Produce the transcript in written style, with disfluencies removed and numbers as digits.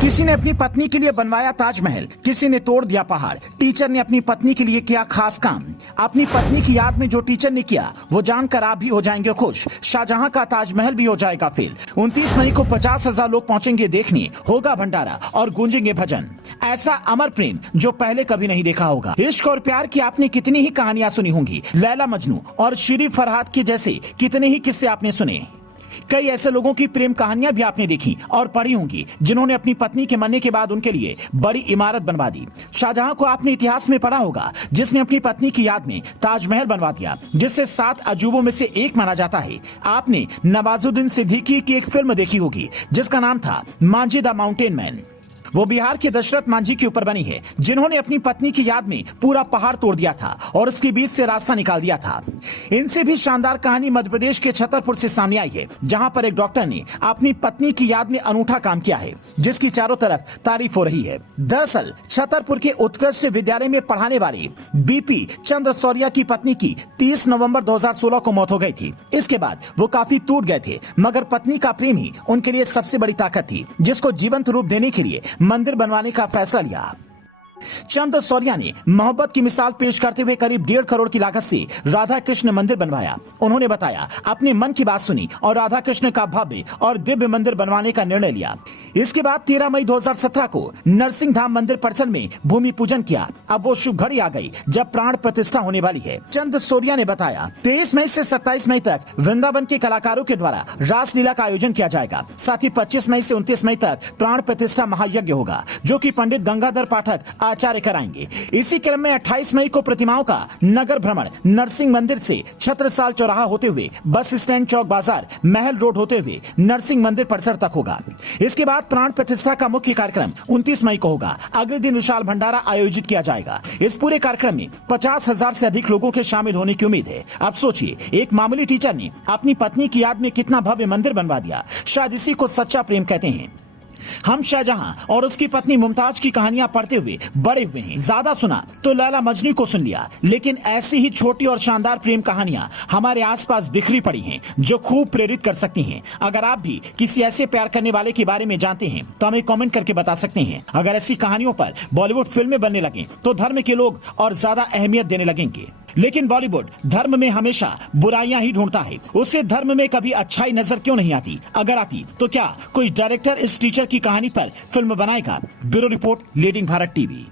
किसी ने अपनी पत्नी के लिए बनवाया ताजमहल, किसी ने तोड़ दिया पहाड़। टीचर ने अपनी पत्नी के लिए किया खास काम। अपनी पत्नी की याद में जो टीचर ने किया वो जानकर आप भी हो जाएंगे खुश। शाहजहां का ताजमहल भी हो जाएगा फेल। 29 मई को 50,000 लोग पहुंचेंगे देखने, होगा भंडारा और गूंजेंगे भजन। ऐसा अमर प्रेम जो पहले कभी नहीं देखा होगा। इश्क और प्यार की आपने कितनी ही कहानियां सुनी होंगी। लैला मजनू और शिरी फरहाद के जैसे कितने ही किस्से आपने सुने। कई ऐसे लोगों की प्रेम कहानियां भी आपने देखी और पढ़ी होंगी जिन्होंने अपनी पत्नी के मरने के बाद उनके लिए बड़ी इमारत बनवा दी। शाहजहां को आपने इतिहास में पढ़ा होगा जिसने अपनी पत्नी की याद में ताजमहल बनवा दिया, जिसे 7 अजूबों में से एक माना जाता है। आपने नवाजुद्दीन सिद्दीकी की एक फिल्म देखी होगी जिसका नाम था मांझी द माउंटेन मैन। वो बिहार के दशरथ मांझी के ऊपर बनी है जिन्होंने अपनी पत्नी की याद में पूरा पहाड़ तोड़ दिया था और उसके बीच से रास्ता निकाल दिया था। इनसे भी शानदार कहानी मध्य प्रदेश के छतरपुर से सामने आई है, जहां पर एक डॉक्टर ने अपनी पत्नी की याद में अनूठा काम किया है जिसकी चारों तरफ तारीफ हो रही है। दरअसल छतरपुर के उत्कृष्ट विद्यालय में पढ़ाने वाले बीपी चंद्रशौर्या की पत्नी की 30 नवंबर 2016 को मौत हो गई थी। इसके बाद वो काफी टूट गए थे, मगर पत्नी का प्रेम ही उनके लिए सबसे बड़ी ताकत थी जिसको जीवंत रूप देने के लिए मंदिर बनवाने का फैसला लिया। चंद्रशौर्या ने मोहब्बत की मिसाल पेश करते हुए करीब 1.5 करोड़ की लागत से राधा कृष्ण मंदिर बनवाया। उन्होंने बताया, अपने मन की बात सुनी और राधा कृष्ण का भव्य और दिव्य मंदिर बनवाने का निर्णय लिया। इसके बाद 13 मई 2017 को नरसिंह धाम मंदिर परिसर में भूमि पूजन किया। अब वो शुभ घड़ी आ गई जब प्राण प्रतिष्ठा होने वाली है। चंद्रशौर्या ने बताया, 23 मई से 27 मई तक वृंदावन के कलाकारों के द्वारा रासलीला का आयोजन किया जाएगा। साथ ही 25 मई से 29 मई तक प्राण प्रतिष्ठा महायज्ञ होगा जो कि पंडित गंगाधर पाठक आचार्य कराएंगे। इसी क्रम में 28 मई को प्रतिमाओं का नगर भ्रमण नरसिंह मंदिर से छत्रसाल चौराहा होते हुए बस स्टैंड, चौक बाजार, महल रोड होते हुए नरसिंह मंदिर परिसर तक होगा। इसके बाद प्राण प्रतिष्ठा का मुख्य कार्यक्रम 29 मई को होगा। अगले दिन विशाल भंडारा आयोजित किया जाएगा। इस पूरे कार्यक्रम में 50,000 से अधिक लोगों के शामिल होने की उम्मीद है। अब सोचिए, एक मामूली टीचर ने अपनी पत्नी की याद में कितना भव्य मंदिर बनवा दिया। शायद इसी को सच्चा प्रेम कहते हैं। हम शाहजहां और उसकी पत्नी मुमताज की कहानियां पढ़ते हुए बड़े हुए हैं। ज्यादा सुना तो लैला मजनू को सुन लिया, लेकिन ऐसी ही छोटी और शानदार प्रेम कहानियां हमारे आसपास बिखरी पड़ी हैं जो खूब प्रेरित कर सकती हैं। अगर आप भी किसी ऐसे प्यार करने वाले के बारे में जानते हैं तो हमें कमेंट करके बता सकते हैं। अगर ऐसी कहानियों पर बॉलीवुड फिल्में बनने लगे तो धर्म के लोग और ज्यादा अहमियत देने लगेंगे। लेकिन बॉलीवुड धर्म में हमेशा बुराइयां ही ढूंढता है। उसे धर्म में कभी अच्छाई नजर क्यों नहीं आती? अगर आती तो क्या कोई डायरेक्टर इस टीचर की कहानी पर फिल्म बनाएगा? Bureau report, leading Bharat TV.